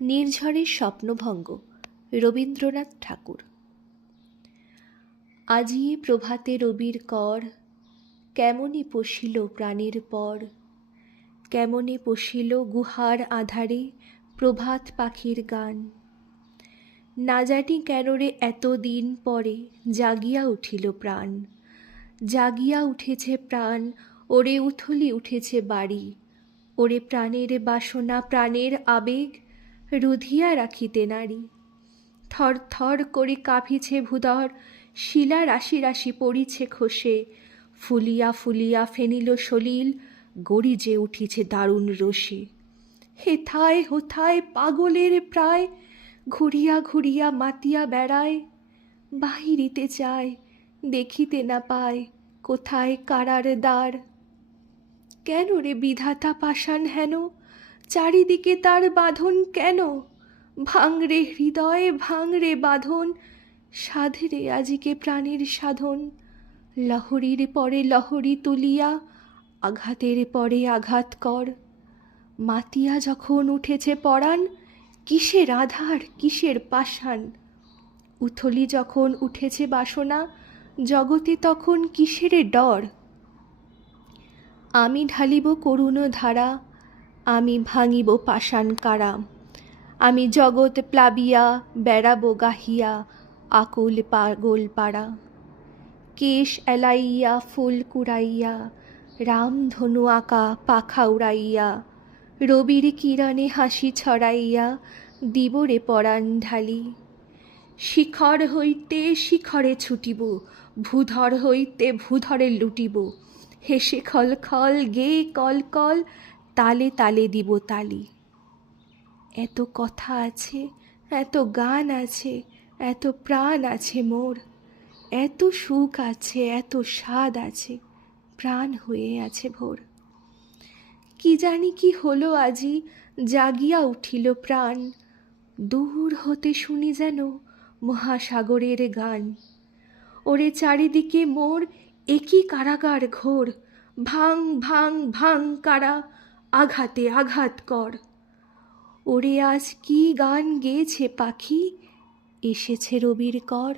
নির্ঝরের স্বপ্নভঙ্গ রবীন্দ্রনাথ ঠাকুর। আজিয়ে প্রভাতে রবির কর, কেমনে পশিল প্রাণের পর। কেমনে পশিল গুহার আধারে প্রভাত পাখির গান। না জানি কেন রে এতদিন পরে জাগিয়া উঠিল প্রাণ। জাগিয়া উঠেছে প্রাণ, ওরে উথলি উঠেছে বাড়ি। ওরে প্রাণের বাসনা প্রাণের আবেগ রুধিয়া রাখিতে নারী। থর থর করে কাঁপিছে ভূধর, শিলা রাশি রাশি পড়িছে খসে। ফুলিয়া ফুলিয়া ফেনিল সলিল, গড়িজে উঠিছে দারুণ রোষে। হেথায় হোথায় পাগলের প্রায়, ঘুরিয়া ঘুরিয়া মাতিয়া বেড়ায়। বাহিরিতে চায়, দেখিতে না পায়, কোথায় কারার দ্বার। কেন রে বিধাতা পাষাণ হেন, চারিদিকে তার বাঁধন কেন। ভাঙরে হৃদয় ভাঙরে বাঁধন, সাধরে আজিকে প্রাণের সাধন। লহরীর পরে লহরী তুলিয়া, আঘাতের পরে আঘাত কর। মাতিয়া যখন উঠেছে পরাণ, কিসের আধার কিসের পাষাণ। উথলি যখন উঠেছে বাসনা, জগতে তখন কিসের ডর। আমি ঢালিব করুণ ধারা, আমি ভাঙিব পাষাণ কারা। আমি জগৎ প্লাবিয়া বেড়াবো গাহিয়া আকুল পাগল পাড়া। কেশ এলাইয়া ফুল কুড়াইয়া, রামধনু আঁকা পাখা উড়াইয়া। রবির কিরণে হাসি ছড়াইয়া, দিবরে পরাণ ঢালি। শিখর হইতে শিখরে ছুটিব, ভূধর হইতে ভূধরে লুটিব। হেসে খল খল গেয়ে কল কল, তালে তালে দিব তালি। এত কথা আছে, এত গান আছে, এত প্রাণ আছে মোর। এত সুখ আছে, এত স্বাদ আছে, প্রাণ হয়ে আছে ভোর। কি জানি কি হলো আজি, জাগিয়া উঠিল প্রাণ। দূর হতে শুনি যেন মহাসাগরের গান। ওরে চারিদিকে মোর একই কারাগার ঘোর। ভাঙ ভাঙ ভাঙ কারা, আঘাতে আঘাত কর। ওরে আজ কি গান গেয়েছে পাখি, এসেছে রবির কর।